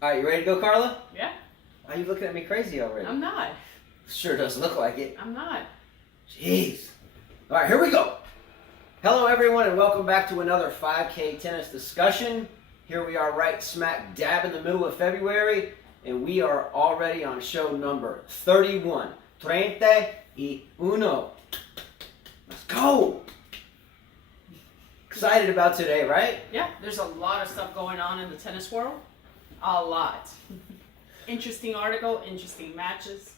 All right, you ready to go, Carla? Yeah. Why are you looking at me crazy already? I'm not. Sure does look like it. I'm not. Jeez. All right, here we go. Hello, everyone, and welcome back to another 5K tennis discussion. Here we are right smack dab in the middle of February, and we are already on show number 31. 31. Let's go. Excited about today, right? Yeah, there's a lot of stuff going on in the tennis world. A lot. Interesting article, interesting matches,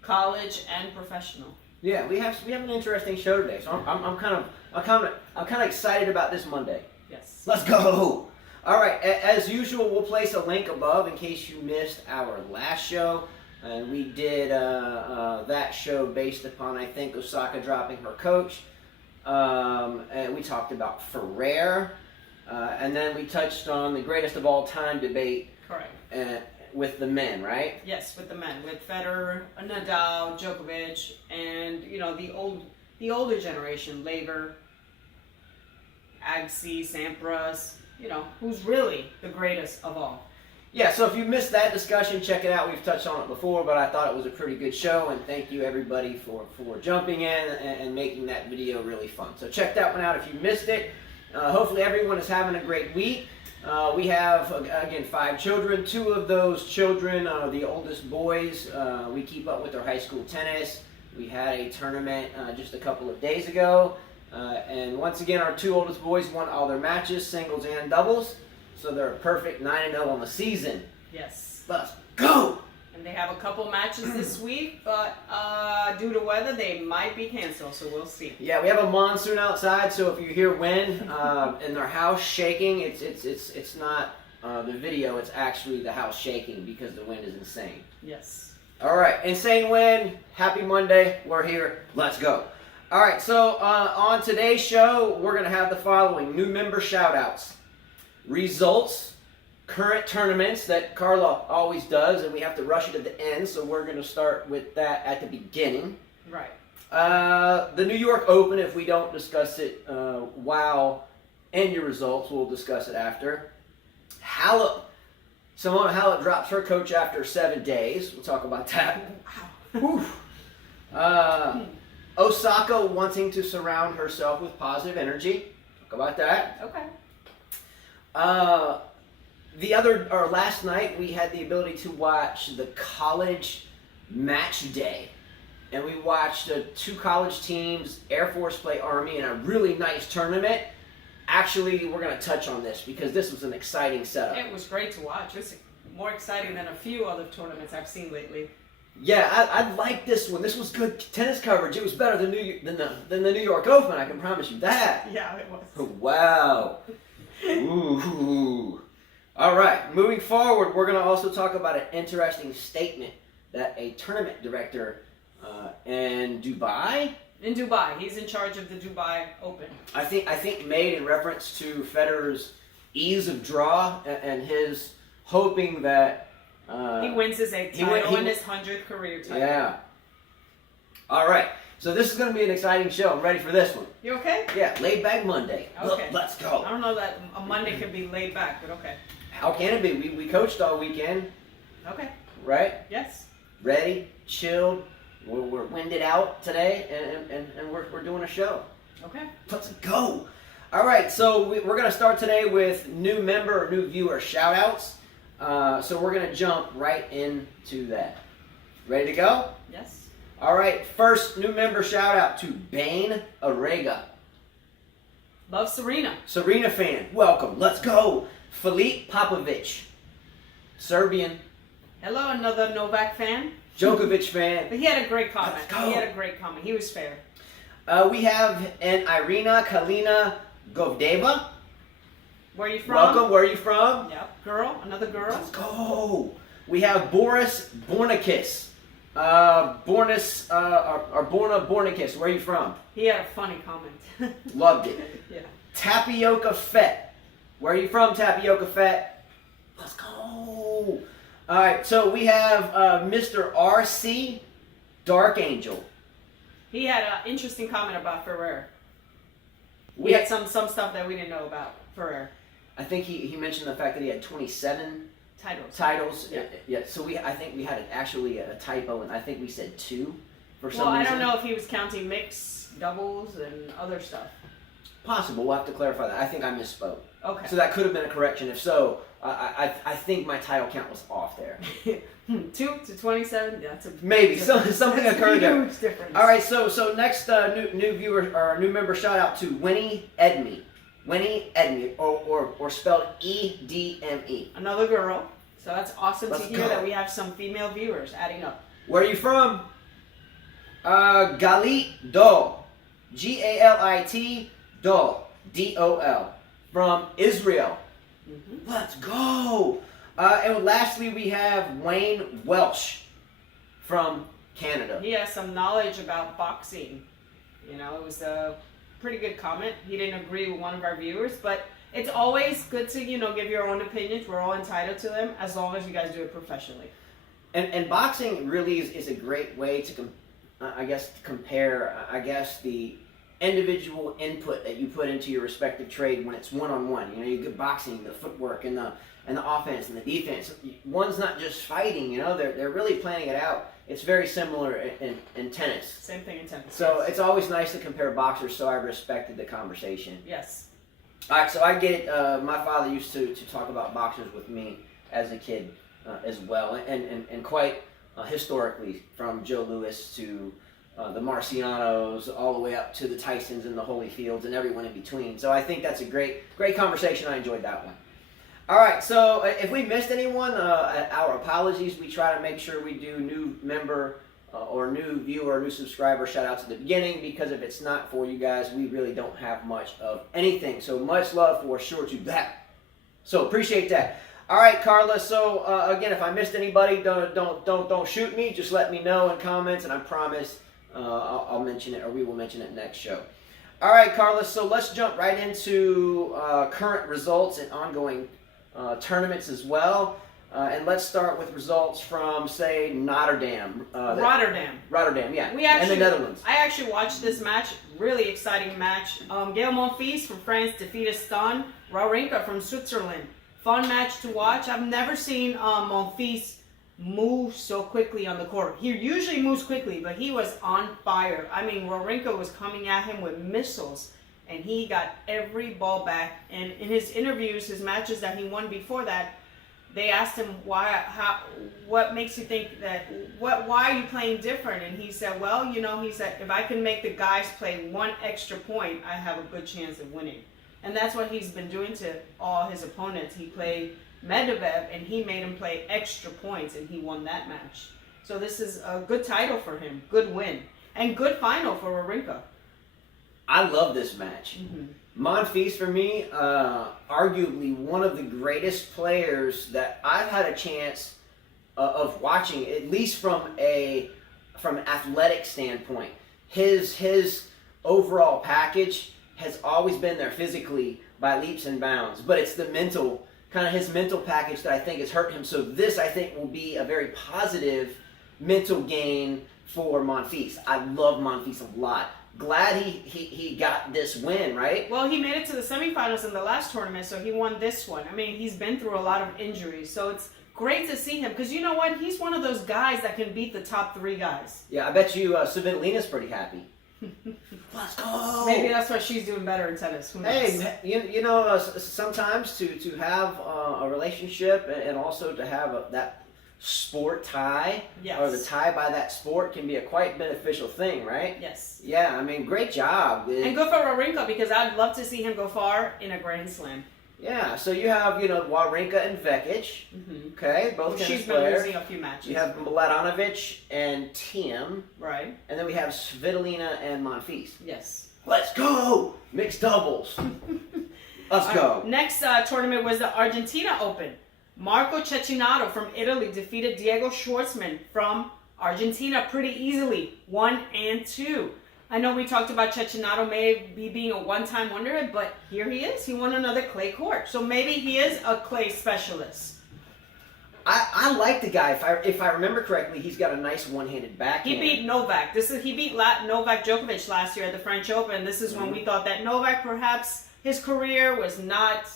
college and professional. Yeah, we have an interesting show today, so I'm kind of excited about this Monday. Yes. Let's go. All right, as usual, we'll place a link above in case you missed our last show. And we did that show based upon, I think, Osaka dropping her coach. And we talked about Federer. And then we touched on the greatest of all time debate. Correct. With the men, right? Yes, with the men, with Federer, Nadal, Djokovic, and the older generation, Laver, Agassi, Sampras. Who's really the greatest of all. Yeah, so if you missed that discussion, check it out. We've touched on it before, but I thought it was a pretty good show, and thank you everybody for jumping in and making that video really fun. So check that one out if you missed it. Hopefully everyone is having a great week. We have, again, 5 children. 2 of those children, the oldest boys, we keep up with their high school tennis. We had a tournament just a couple of days ago. And once again, our 2 oldest boys won all their matches, singles and doubles. So they're a perfect 9-0 on the season. Yes. Let's go! And they have a couple matches this week, but due to weather, they might be canceled, so we'll see. Yeah, we have a monsoon outside, so if you hear wind in their house shaking, it's not the video, it's actually the house shaking because the wind is insane. Yes. All right, insane wind, happy Monday, we're here, let's go. All right, so on today's show, we're going to have the following: new member shout-outs, results, current tournaments that Carla always does, and we have to rush it at the end, so we're going to start with that at the beginning. Right. The New York Open, if we don't discuss it while in your results, we'll discuss it after. Halep. Simona Halep drops her coach after 7 days. We'll talk about that. Wow. Osaka wanting to surround herself with positive energy. Talk about that. Okay. Last night we had the ability to watch the college match day, and we watched 2 college teams, Air Force play Army, in a really nice tournament. Actually, we're going to touch on this because this was an exciting setup. It was great to watch. It was more exciting than a few other tournaments I've seen lately. Yeah, I like this one. This was good tennis coverage. It was better than the New York Open. I can promise you that. Yeah, it was. Wow. Ooh. All right, moving forward, we're going to also talk about an interesting statement that a tournament director in Dubai. In Dubai, he's in charge of the Dubai Open. I think made in reference to Federer's ease of draw and his hoping that he wins his 8th title and his 100th career title. Yeah. All right. So this is going to be an exciting show. I'm ready for this one. You okay? Yeah, laid back Monday. Okay. Let's go. I don't know that a Monday can be laid back, but okay. How can it be? We coached all weekend. Okay. Right? Yes. Ready, chilled. We're winded out today, and we're doing a show. Okay. Let's go. All right, so we're going to start today with new member or new viewer shout-outs. So we're going to jump right into that. Ready to go? Yes. All right, first new member shout-out to Bane Arega. Love Serena. Serena fan, welcome. Let's go. Filip Popovic, Serbian. Hello, another Novak fan. Djokovic fan. But he had a great comment. Let's go. He had a great comment. He was fair. We have an Irina Kalina Govdeva. Where are you from? Welcome. Where are you from? Yep. Girl. Another girl. Let's go. We have Boris Bornikis. Borna Bornikis. Where are you from? He had a funny comment. Loved it. Yeah. Tapioca Fett. Where are you from, Tapioca Fett? Let's go. All right, so we have Mr. R.C. Dark Angel. He had an interesting comment about Federer. We He had some stuff that we didn't know about Federer. I think he mentioned the fact that he had 27 Titles. Yeah. So I think we had actually a typo, and I think we said 2 for some Well, I reason. don't know if he was counting mixed, doubles, and other stuff. Possible. We'll have to clarify that. I think I misspoke. Okay. So that could have been a correction. If so, I think my title count was off there. 2 to 27. That's a Maybe something occurred there. Huge difference. All right. So next new viewer or new member shout out to Winnie Edme. Winnie Edme, or spelled EDME. Another girl. So that's awesome Let's to hear go. that we have some female viewers adding up. Where are you from? Galit Dol. Galit Dol. DOL. From Israel. Mm-hmm. Let's go. And lastly, we have Wayne Welsh from Canada. He has some knowledge about boxing. You know, it was a pretty good comment. He didn't agree with one of our viewers, but it's always good to, give your own opinions. We're all entitled to them as long as you guys do it professionally. And boxing really is a great way to, compare, the individual input that you put into your respective trade when it's one-on-one. You get boxing, the footwork, and the offense and the defense. One's not just fighting, they're really planning it out. It's very similar in tennis. Same thing in tennis. So yes. it's always nice to compare boxers, so I respected the conversation. Yes. All right, so I get it. My father used to talk about boxers with me as a kid as well, and quite historically, from Joe Louis to the Marcianos, all the way up to the Tysons and the Holyfields and everyone in between. So I think that's a great conversation. I enjoyed that one. All right, so if we missed anyone, our apologies. We try to make sure we do new member or new viewer or new subscriber shout outs at the beginning, because if it's not for you guys, we really don't have much of anything. So much love for sure to that. So appreciate that. All right, Carla. So again, if I missed anybody, don't shoot me. Just let me know in comments, and I promise I'll mention it, or we will mention it next show. All right, Carla. So let's jump right into current results and ongoing tournaments as well. And let's start with results from, say, Rotterdam, yeah, and the Netherlands. I actually watched this match, really exciting match. Gael Monfils from France defeated Stan Wawrinka from Switzerland. Fun match to watch. I've never seen Monfils move so quickly on the court. He usually moves quickly, but he was on fire. I mean, Wawrinka was coming at him with missiles, and he got every ball back. And in his interviews, his matches that he won before that, they asked him what makes you think that, why are you playing different? And he said, well, he said, if I can make the guys play one extra point, I have a good chance of winning. And that's what he's been doing to all his opponents. He played Medvedev, and he made him play extra points, and he won that match. So this is a good title for him, good win, and good final for Wawrinka. I love this match. Mm-hmm. Monfils, for me, arguably one of the greatest players that I've had a chance of watching, at least from an athletic standpoint. His overall package has always been there physically by leaps and bounds, but it's the mental, kind of his mental package that I think has hurt him. So this, I think, will be a very positive mental gain for Monfils. I love Monfils a lot. Glad he got this win, right? Well, he made it to the semifinals in the last tournament, so he won this one. I mean, he's been through a lot of injuries, so it's great to see him, because you know what? He's one of those guys that can beat the top 3 guys. Yeah, I bet you Svitolina's pretty happy. Let's go! Maybe that's why she's doing better in tennis. Who knows? Hey, sometimes to have a relationship and also to have that sport tie, yes, or the tie by that sport, can be a quite beneficial thing, right? Yes. Yeah, I mean, great job. And good for Wawrinka, because I'd love to see him go far in a Grand Slam. Yeah, so you have, Wawrinka and Vekic, Mm-hmm. okay, both tennis she's been players. losing a few matches. You have Mladenovic and Thiem. Right. And then we have Svitolina and Monfils. Yes. Let's go! Mixed doubles. Let's go. Next tournament was the Argentina Open. Marco Cecchinato from Italy defeated Diego Schwartzman from Argentina pretty easily, 1-2. I know we talked about Cecchinato maybe being a one-time wonder, but here he is. He won another clay court. So maybe he is a clay specialist. I like the guy. If I remember correctly, he's got a nice one-handed backhand. He beat Novak. He beat Novak Djokovic last year at the French Open. This is when we thought that Novak perhaps his career was not,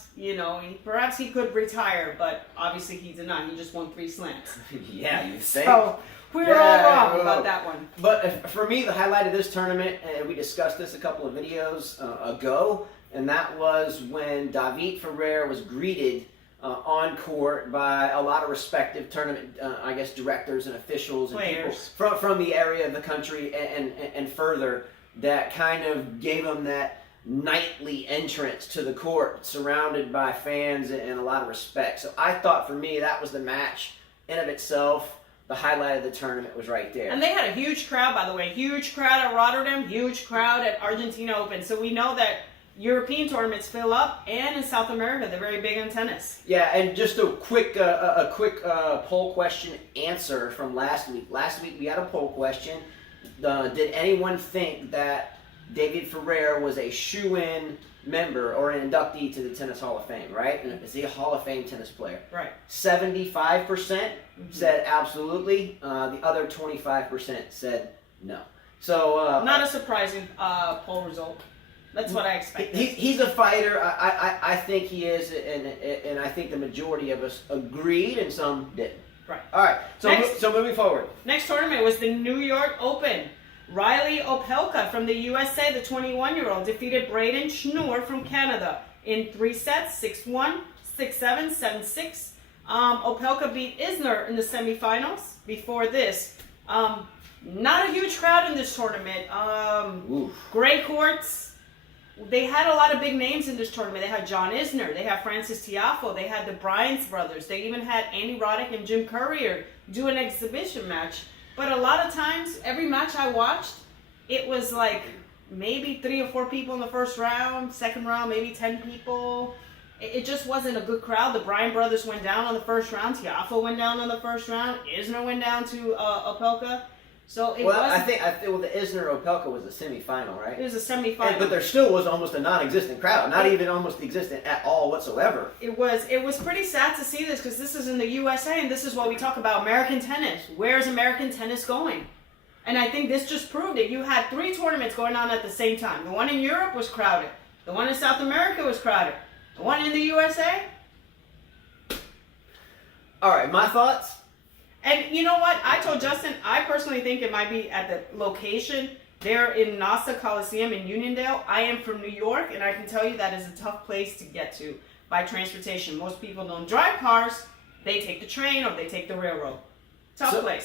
perhaps he could retire, but obviously he did not. He just won 3 slams. Yeah, you think? So we were all wrong about that one. But for me, the highlight of this tournament, and we discussed this a couple of videos ago, and that was when David Ferrer was greeted on court by a lot of respective tournament, directors and officials and Players. people from the area of the country and further that kind of gave him that nightly entrance to the court, surrounded by fans and a lot of respect. So I thought for me that was the match in of itself. The highlight of the tournament was right there. And they had a huge crowd, by the way. Huge crowd at Rotterdam, huge crowd at Argentina Open. So we know that European tournaments fill up, and in South America, they're very big on tennis. Yeah, and just a quick poll question answer from last week. Last week we had a poll question. Did anyone think that David Ferrer was a shoo-in member or an inductee to the Tennis Hall of Fame, right? And is he a Hall of Fame tennis player? Right. 75% said absolutely. The other 25% said no. So not a surprising poll result. That's what I expected. He's a fighter. I think he is, and I think the majority of us agreed, and some didn't. Right. All right. So moving forward. Next tournament was the New York Open. Riley Opelka from the USA, the 21-year-old, defeated Braden Schnur from Canada in 3 sets, 6-1, 6-7, 7-6. Opelka beat Isner in the semifinals. Before this, not a huge crowd in this tournament. Gray courts. They had a lot of big names in this tournament. They had John Isner. They had Francis Tiafoe. They had the Bryant brothers. They even had Andy Roddick and Jim Courier do an exhibition match. But a lot of times, every match I watched, it was like maybe 3 or 4 people in the first round, second round, maybe 10 people. It just wasn't a good crowd. The Bryant brothers went down on the first round. Tiafoe went down on the first round. Isner went down to Opelka. So it I think the Isner Opelka was a semifinal, right? It was a semifinal. But there still was almost a non-existent crowd, not even almost existent at all whatsoever. It was pretty sad to see this because this is in the USA and this is what we talk about, American tennis. Where's American tennis going? And I think this just proved it. You had 3 tournaments going on at the same time. The one in Europe was crowded. The one in South America was crowded. The one in the USA? All right, my thoughts? And you know what? I told Justin, I personally think it might be at the location there in Nassau Coliseum in Uniondale. I am from New York, and I can tell you that is a tough place to get to by transportation. Most people don't drive cars. They take the train or they take the railroad. Tough place.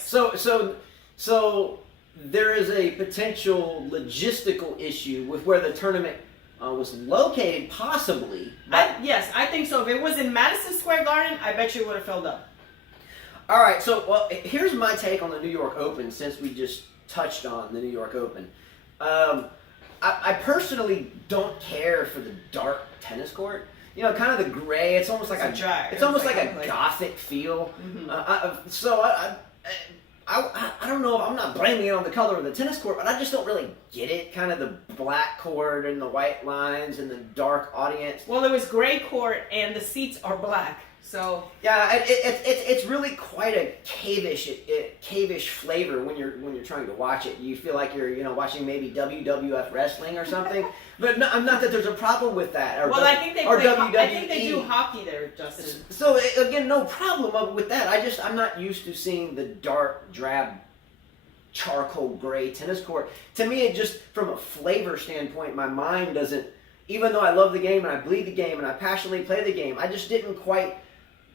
So there is a potential logistical issue with where the tournament was located, possibly. Yes, I think so. If it was in Madison Square Garden, I bet you it would have filled up. All right, so here's my take on the New York Open since we just touched on the New York Open. I personally don't care for the dark tennis court. You know, kind of the gray. It's almost like it's almost like a gothic feel. I don't know if I'm not blaming it on the color of the tennis court, but I just don't really get it. Kind of the black court and the white lines and the dark audience. Well, it was gray court and the seats are black. So yeah, it's really quite a cavish flavor when you're trying to watch it. You feel like you're watching maybe WWF wrestling or something. But no, not that there's a problem with that. Or, I think they WWE. I think they do hockey there, Justin. So again, no problem with that. I'm not used to seeing the dark, drab, charcoal gray tennis court. To me, it just from a flavor standpoint, my mind doesn't. Even though I love the game and I bleed the game and I passionately play the game, I just didn't quite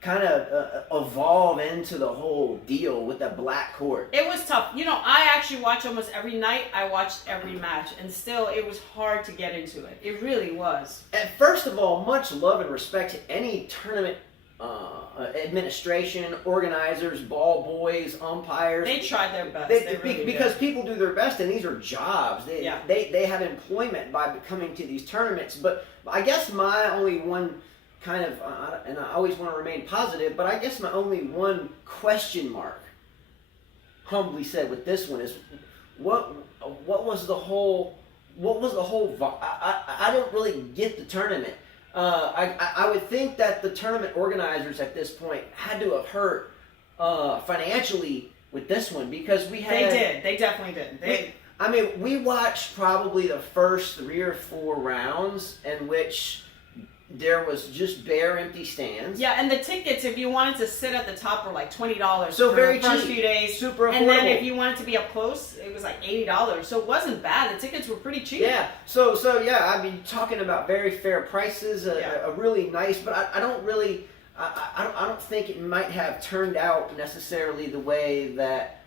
kind of evolve into the whole deal with the black court. It was tough. I actually watch almost every night. I watched every match, and still it was hard to get into it. It really was. And first of all, much love and respect to any tournament administration, organizers, ball boys, umpires. They tried their best. Because people do their best, and these are jobs. They have employment by coming to these tournaments. But I guess my only one kind of, and I always want to remain positive, but I guess my only one question mark, humbly said, with this one is, what was the whole? I don't really get the tournament. I would think that the tournament organizers at this point had to have hurt financially with this one because we had. They did. They definitely did. I mean, we watched probably the first 3 or 4 rounds in which there was just bare empty stands. Yeah, and the tickets, if you wanted to sit at the top, were like $20 So for very the first cheap. few days. Super affordable. And then if you wanted to be up close, it was like $80. So it wasn't bad. The tickets were pretty cheap. Yeah. So yeah, I mean, talking about very fair prices, a really nice, but I don't really, I don't think it might have turned out necessarily the way that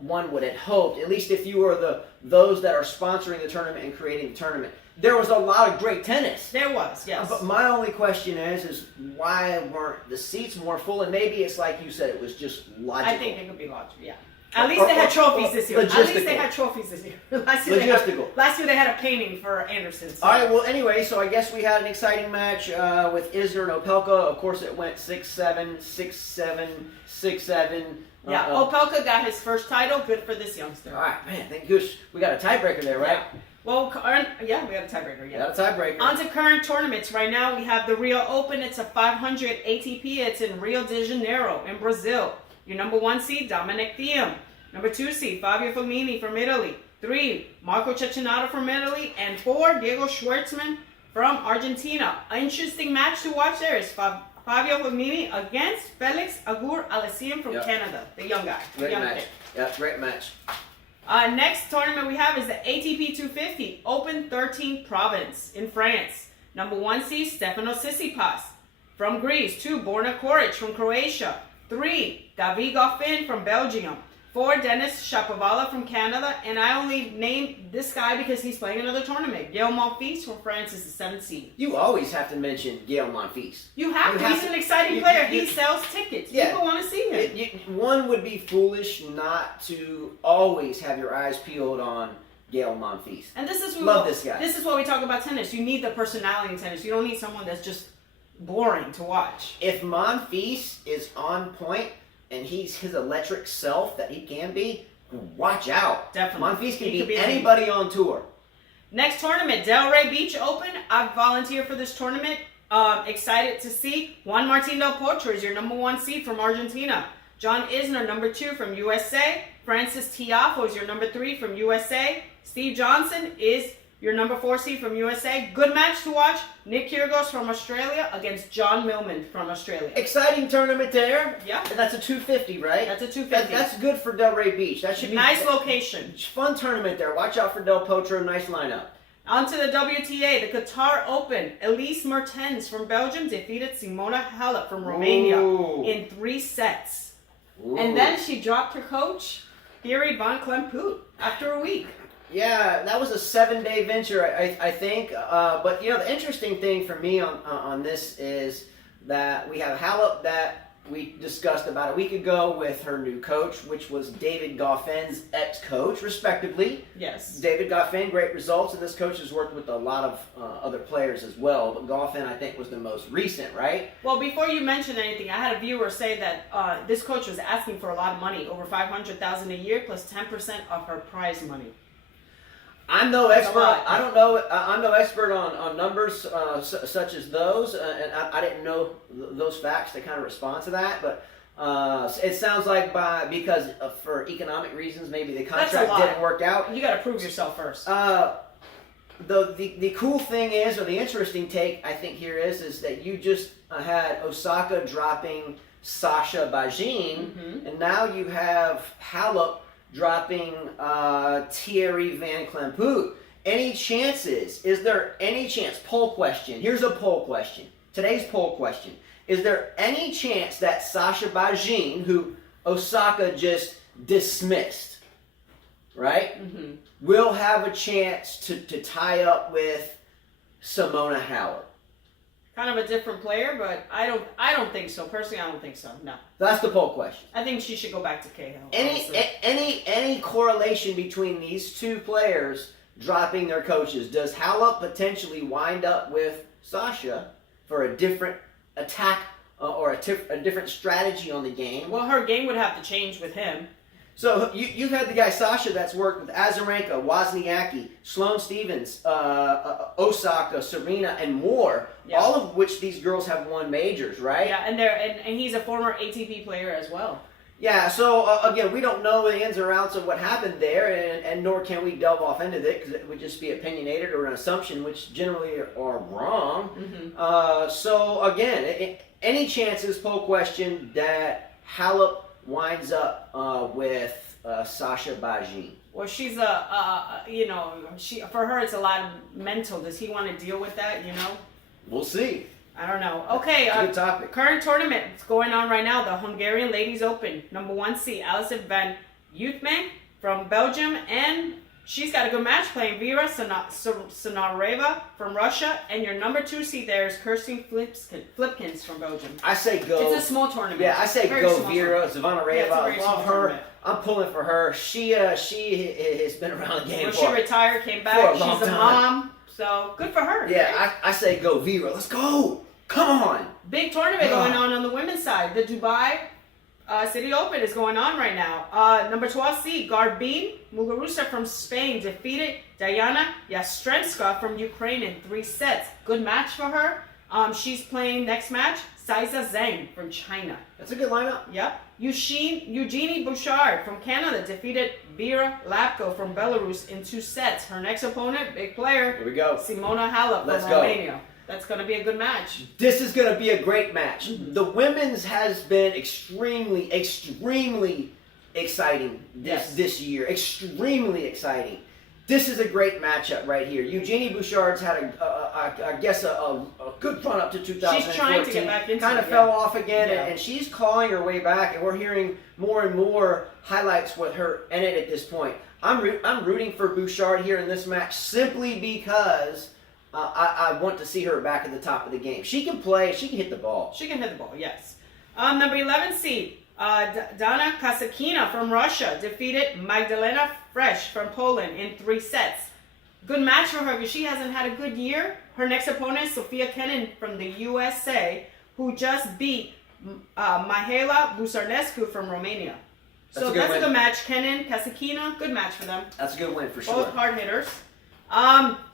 one would have hoped. At least if you were those that are sponsoring the tournament and creating the tournament. There was a lot of great tennis. There was, yes. But my only question is why weren't the seats more full? And maybe it's like you said, it was just logical. I think it could be logical, yeah. At least they had trophies this year. At least they had trophies this year. Last year they had a painting for Anderson. So. All right, well, anyway, so I guess we had an exciting match with Isner and Opelka. Of course, it went 6-7, 6-7, 6-7. Yeah, Opelka got his first title. Good for this youngster. All right, man, thank gosh. We got a tiebreaker there, right? Yeah. Well, yeah, we got a tiebreaker. Yeah, got a tiebreaker. On to current tournaments. Right now, we have the Rio Open. It's a 500 ATP. It's in Rio de Janeiro, in Brazil. Your number 1 seed, Dominic Thiem. Number 2 seed, Fabio Fognini from Italy. 3, Marco Cecchinato from Italy. And 4, Diego Schwartzman from Argentina. An interesting match to watch there is Fabio Fognini against Felix Auger-Aliassime from Canada, the young guy. Great match. Yeah, great match. Next tournament we have is the ATP 250 Open 13th Province in France. Number 1 seed, Stefanos Tsitsipas from Greece. 2, Borna Koric from Croatia. 3, David Goffin from Belgium. 4, Denis Shapovalov from Canada. And I only named this guy because he's playing another tournament. Gael Monfils from France is the 7th seed. You always have to mention Gael Monfils. You have to. He's an exciting player. He sells tickets. Yeah. People want to see him. One would be foolish not to always have your eyes peeled on Gael Monfils. And this is this guy. This is what we talk about tennis. You need the personality in tennis. You don't need someone that's just boring to watch. If Monfils is on point and he's his electric self that he can be, watch out. Definitely. Monfils can beat anybody on tour. Next tournament, Delray Beach Open. I've volunteered for this tournament. Excited to see Juan Martín del Potro is your number 1 seed from Argentina. John Isner, number 2 from USA. Francis Tiafoe is your number 3 from USA. Steve Johnson is your number 4 seed from USA. Good match to watch. Nick Kyrgios from Australia against John Millman from Australia. Exciting tournament there. Yeah. And that's a 250, right? That's a 250. That's good for Delray Beach. That should be nice location. Fun tournament there. Watch out for Del Potro. Nice lineup. On to the WTA, the Qatar Open. Elise Mertens from Belgium defeated Simona Halep from Romania in 3 sets. Ooh. And then she dropped her coach, Thierry van Klemput, after a week. Yeah, that was a 7-day venture, I think. But, you know, the interesting thing for me on this is that we have Halep that we discussed about a week ago with her new coach, which was David Goffin's ex-coach, respectively. Yes. David Goffin, great results, and this coach has worked with a lot of other players as well. But Goffin, I think, was the most recent, right? Well, before you mention anything, I had a viewer say that this coach was asking for a lot of money, over $500,000 a year, plus 10% of her prize money. I'm no expert. I don't know. I'm no expert on numbers such as those, and I didn't know those facts to kind of respond to that. But it sounds like because for economic reasons, maybe the contract didn't work out. You got to prove yourself first. The cool thing is, or the interesting take I think here is that you just had Osaka dropping Sasha Bajin, and now you have Halep dropping Thierry van Klemput. Any chances? Is there any chance? Poll question. Here's a poll question. Today's poll question. Is there any chance that Sasha Bajin, who Osaka just dismissed, right, will have a chance to tie up with Simona Halep? Kind of a different player, but I don't think so. Personally, I don't think so. No. That's the poll question. I think she should go back to Cahill. Any correlation between these two players dropping their coaches? Does Halep potentially wind up with Sasha for a different attack or a different strategy on the game? Well, her game would have to change with him. So you've had the guy Sasha that's worked with Azarenka, Wozniacki, Sloane Stephens, Osaka, Serena, and more. Yeah. All of which these girls have won majors, right? Yeah, and he's a former ATP player as well. Yeah, so again, we don't know the ins or outs of what happened there, and nor can we delve off into it because it would just be opinionated or an assumption, which generally are wrong. So again, any chances, poll question, that Halep winds up with Sasha Bajin? Well, she's for her it's a lot of mental. Does he want to deal with that? We'll see. I don't know. Okay, good topic. Current tournament is going on right now. The Hungarian Ladies Open. Number 1 seed, Alison van Uytvanck from Belgium, and she's got a good match playing Vera Sonareva from Russia. And your number 2 seed there is Kirsten Flipkins from Belgium. I say go. It's a small tournament. Yeah, I say Very go small Vera tournament. Sonareva. I love her. Tournament. I'm pulling for her. She has been around the game When for she retired, came back. for a She's long a time. mom, so good for her. Yeah, right? I say go Vera. Let's go. Come on. Big tournament going on the women's side. The Dubai City Open is going on right now. Number 12 seed, Garbine Muguruza from Spain defeated Diana Yastremska from Ukraine in 3 sets. Good match for her. She's playing next match, Saiza Zhang from China. That's a good lineup. Yep. Eugenie Bouchard from Canada defeated Vera Lapko from Belarus in 2 sets. Her next opponent, big player, Here we go. Simona Halep Let's from go. Romania. That's going to be a good match. This is going to be a great match. The women's has been extremely exciting this year. Extremely exciting. This is a great matchup right here. Eugenie Bouchard's had I guess a good run up to 2014. She's trying to get back into kind of it, fell off again, Yeah. and she's clawing her way back, and we're hearing more and more highlights with her in it at this point. I'm rooting for Bouchard here in this match simply because I want to see her back at the top of the game. She can play. She can hit the ball. She can hit the ball, yes. Number 11 seed, Dana Kasakina from Russia defeated Magdalena Fresh from Poland in 3 sets. Good match for her because she hasn't had a good year. Her next opponent is Sofia Kenin from the USA, who just beat Mihaela Busarnescu from Romania. So that's a good match. Kenin, Kasakina, good match for them. That's a good win for sure. Both hard hitters.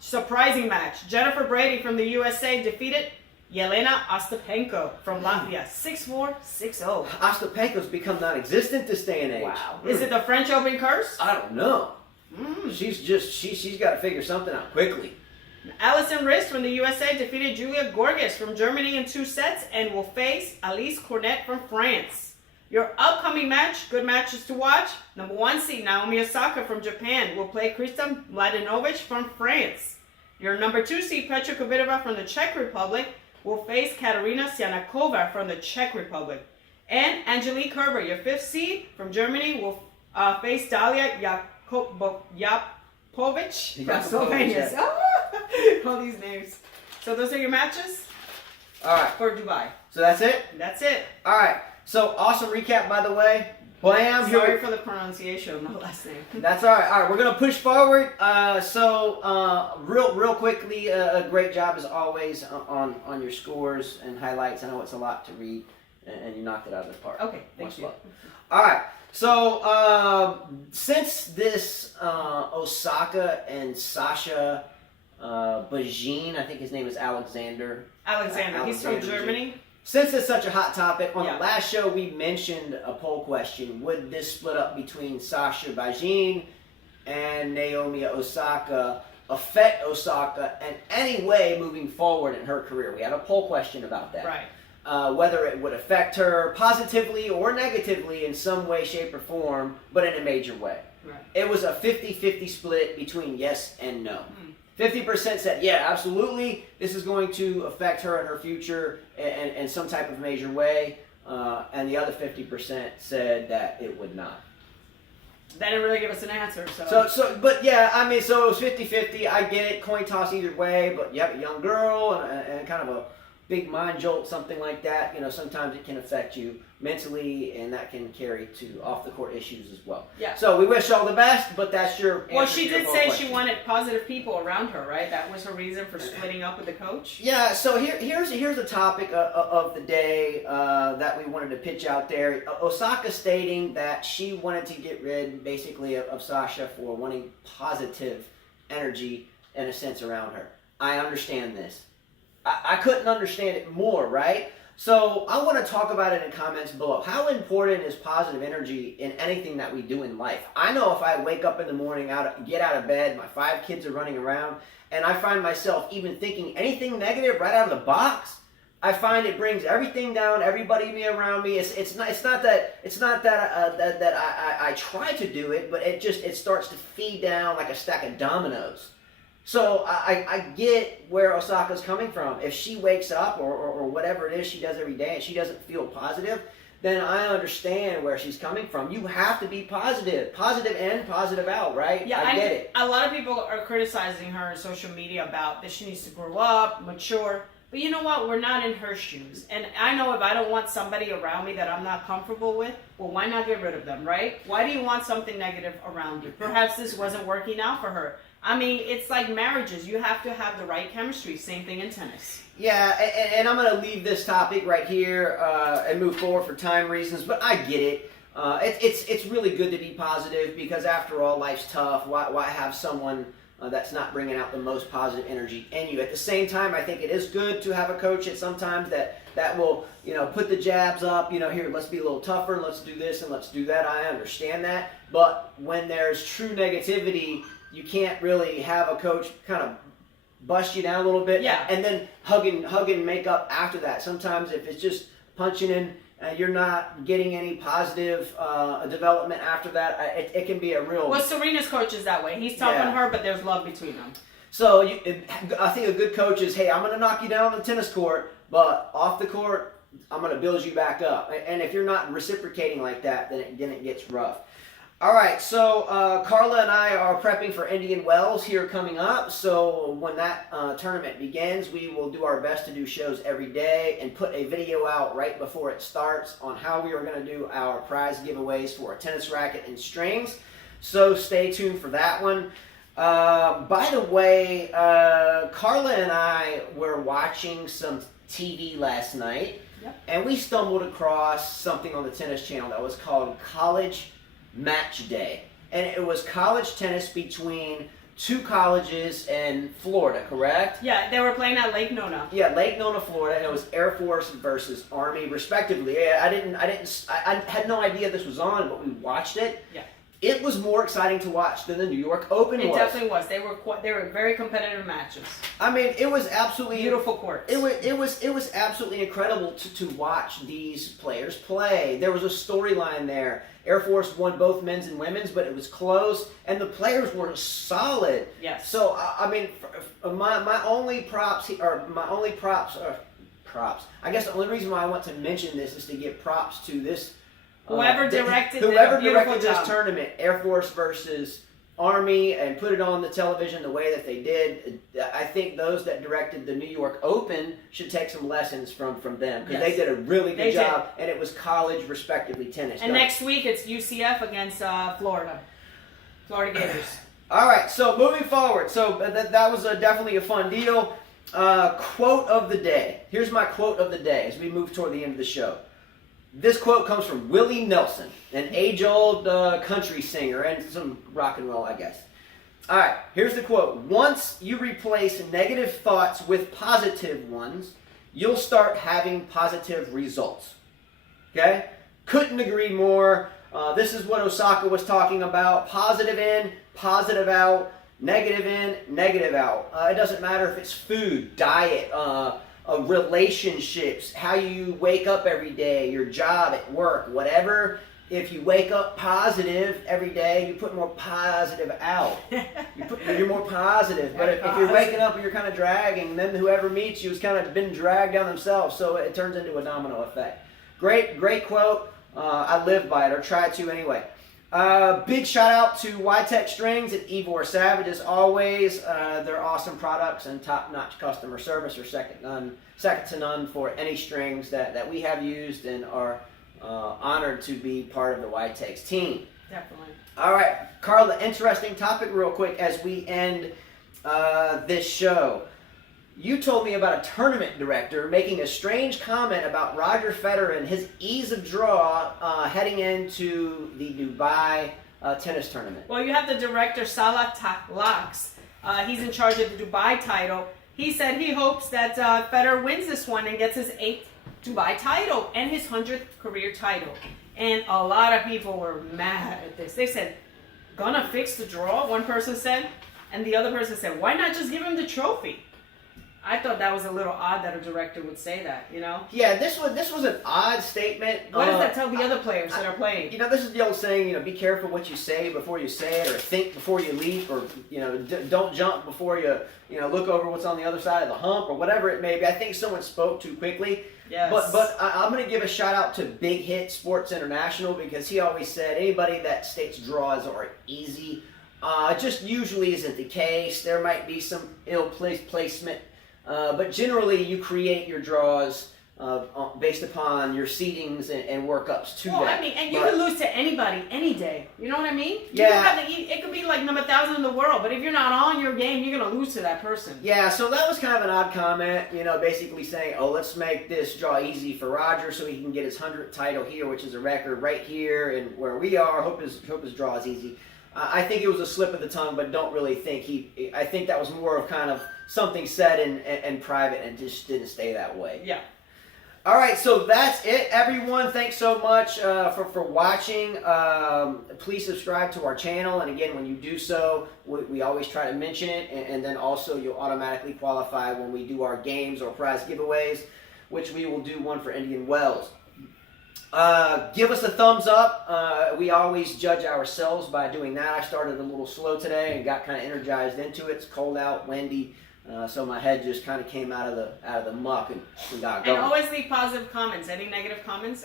Surprising match. Jennifer Brady from the USA defeated Yelena Ostapenko from Latvia. 6-4, 6-0. Ostapenko's become non-existent this day and age. Wow. Is it the French Open curse? I don't know. She's got to figure something out quickly. Alison Rist from the USA defeated Julia Gorgas from Germany in 2 sets and will face Alice Cornet from France. Your upcoming match, good matches to watch. Number 1 seed, Naomi Osaka from Japan will play Krista Mladenovic from France. Your number 2 seed, Petra Kvitova from the Czech Republic will face Katarina Sianakova from the Czech Republic. And Angelique Kerber, your 5th seed from Germany, will face Dalia Yapovic from Slovenia. All these names. So those are your matches? All right. For Dubai. So that's it? That's it. All right. So awesome recap, by the way. Blam. Sorry for the pronunciation of my last name. That's all right. All right, we're gonna push forward. Real quickly, a great job as always on your scores and highlights. I know it's a lot to read, and you knocked it out of the park. Okay, thank you. All right. So since this Osaka and Sasha Bajin, I think his name is Alexander. He's from Germany. Since it's such a hot topic, on Yeah. the last show we mentioned a poll question. Would this split up between Sasha Bajin and Naomi Osaka affect Osaka in any way moving forward in her career? We had a poll question about that. Right. Whether it would affect her positively or negatively in some way, shape, or form, but in a major way. Right. It was a 50-50 split between yes and no. 50% said, yeah, absolutely, this is going to affect her in her future in some type of major way. And the other 50% said that it would not. They didn't really give us an answer, But yeah, I mean, so it was 50-50. I get it, coin toss either way, but you have a young girl and kind of a big mind jolt, something like that. You know, sometimes it can affect you mentally, and that can carry to off-the-court issues as well. Yeah. So we wish all the best, but that's your answer. Well, she to your did poll say question. she wanted positive people around her, right? That was her reason for splitting up with the coach. Yeah, so here's the topic of the day that we wanted to pitch out there. Osaka stating that she wanted to get rid, basically, of Sasha for wanting positive energy, in a sense, around her. I understand this. I couldn't understand it more, right? So I want to talk about it in comments below. How important is positive energy in anything that we do in life? I know if I wake up in the morning, get out of bed, my 5 kids are running around, and I find myself even thinking anything negative right out of the box, I find it brings everything down, everybody around me. It's not that I try to do it, but it starts to feed down like a stack of dominoes. So I get where Osaka's coming from. If she wakes up or whatever it is she does every day and she doesn't feel positive, then I understand where she's coming from. You have to be positive. Positive in, positive out, right? Yeah, I get it. A lot of people are criticizing her on social media about that she needs to grow up, mature. But you know what? We're not in her shoes. And I know if I don't want somebody around me that I'm not comfortable with, well, why not get rid of them, right? Why do you want something negative around you? Perhaps this wasn't working out for her. I mean, it's like marriages. You have to have the right chemistry. Same thing in tennis. Yeah, and I'm going to leave this topic right here and move forward for time reasons, but I get it. It's really good to be positive because after all, life's tough. Why have someone that's not bringing out the most positive energy in you? At the same time, I think it is good to have a coach at sometimes that will, put the jabs up, here, let's be a little tougher, let's do this and let's do that. I understand that. But when there's true negativity, you can't really have a coach kind of bust you down a little bit, and then hug and make up after that. Sometimes if it's just punching in, you're not getting any positive development after that. It can be a real. Well, Serena's coach is that way. He's tough on her, but there's love between them. So I think a good coach is, hey, I'm going to knock you down on the tennis court, but off the court, I'm going to build you back up. And if you're not reciprocating like that, then it gets rough. All right, so Carla and I are prepping for Indian Wells here coming up. So when that tournament begins, we will do our best to do shows every day and put a video out right before it starts on how we are going to do our prize giveaways for a tennis racket and strings. So stay tuned for that one. By the way, Carla and I were watching some TV last night, and we stumbled across something on the Tennis Channel that was called College Match Day, and it was college tennis between 2 colleges in Florida, correct? Yeah, they were playing at Lake Nona. Yeah, Lake Nona, Florida, and it was Air Force versus Army, respectively. I had no idea this was on, but we watched it. Yeah. It was more exciting to watch than the New York Open was. It definitely was. They were very competitive matches. I mean, it was absolutely beautiful courts. It was absolutely incredible to watch these players play. There was a storyline there. Air Force won both men's and women's, but it was close, and the players were solid. Yes. So I mean, my only props props. I guess the only reason why I want to mention this is to give props to this. Whoever directed this tournament, Air Force versus Army, and put it on the television the way that they did. I think those that directed the New York Open should take some lessons from them because they did a really good job, and it was college, respectively, tennis. And next week it's UCF against Florida Gators. All right, so moving forward, so that was definitely a fun deal. Quote of the day. Here's my quote of the day as we move toward the end of the show. This quote comes from Willie Nelson, an age-old country singer and some rock and roll, I guess. All right, here's the quote. Once you replace negative thoughts with positive ones, you'll start having positive results. Okay? Couldn't agree more. This is what Osaka was talking about. Positive in, positive out, negative in, negative out. It doesn't matter if it's food, diet, relationships, how you wake up every day, your job at work, whatever. If you wake up positive every day, you put more positive out. You're more positive. But if you're waking up and you're kind of dragging, then whoever meets you has kind of been dragged down themselves. So it turns into a domino effect. Great quote. I live by it, or try to anyway. Big shout out to YTEX Strings and Ivor Savage as always. They're awesome products and top-notch customer service, or second to none for any strings that we have used, and are honored to be part of the YTEX team. Definitely. All right, Carla, interesting topic real quick as we end this show. You told me about a tournament director making a strange comment about Roger Federer and his ease of draw heading into the Dubai tennis tournament. Well, you have the director, Salah Taklaks. He's in charge of the Dubai title. He said he hopes that Federer wins this one and gets his 8th Dubai title and his 100th career title. And a lot of people were mad at this. They said, gonna fix the draw, one person said, and the other person said, why not just give him the trophy? I thought that was a little odd that a director would say that, you know? Yeah, this was an odd statement. What does that tell the other players that are playing? You know, this is the old saying, you know, be careful what you say before you say it, or think before you leap, or, you know, don't jump before you look over what's on the other side of the hump, or whatever it may be. I think someone spoke too quickly. Yes. But I'm going to give a shout out to Big Hit Sports International, because he always said anybody that states draws are easy. Just usually isn't the case. There might be some placement. But generally, you create your draws based upon your seedings and workups to that. I mean, and you can lose to anybody any day. You know what I mean? Yeah. It could be like number 1,000 in the world, but if you're not on your game, you're going to lose to that person. Yeah, so that was kind of an odd comment, you know, basically saying, oh, let's make this draw easy for Roger so he can get his 100th title here, which is a record right here and where we are. Hope his draw is easy. I think it was a slip of the tongue, but don't really think I think that was more of kind of something said in private and just didn't stay that way. Yeah. All right, so that's it, everyone. Thanks so much for watching. Please subscribe to our channel, and again, when you do so, we always try to mention it, and then also you'll automatically qualify when we do our games or prize giveaways, which we will do one for Indian Wells. Give us a thumbs up. We always judge ourselves by doing that. I started a little slow today and got kind of energized into it. It's cold out, windy. So my head just kind of came out of the muck and we got going. And always leave positive comments. Any negative comments?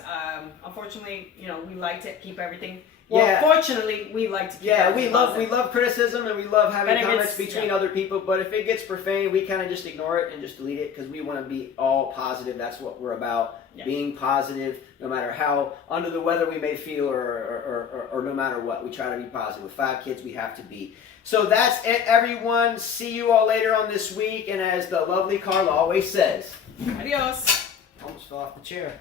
Unfortunately, you know, we like to keep everything. Well, fortunately, we like to keep everything we love criticism and we love having comments between yeah. other people. But if it gets profane, we kind of just ignore it and just delete it because we want to be all positive. That's what we're about. Yeah. Being positive, no matter how under the weather we may feel or no matter what. We try to be positive. With 5 kids, we have to be. So that's it, everyone. See you all later on this week. And as the lovely Carla always says, adios. Almost fell off the chair.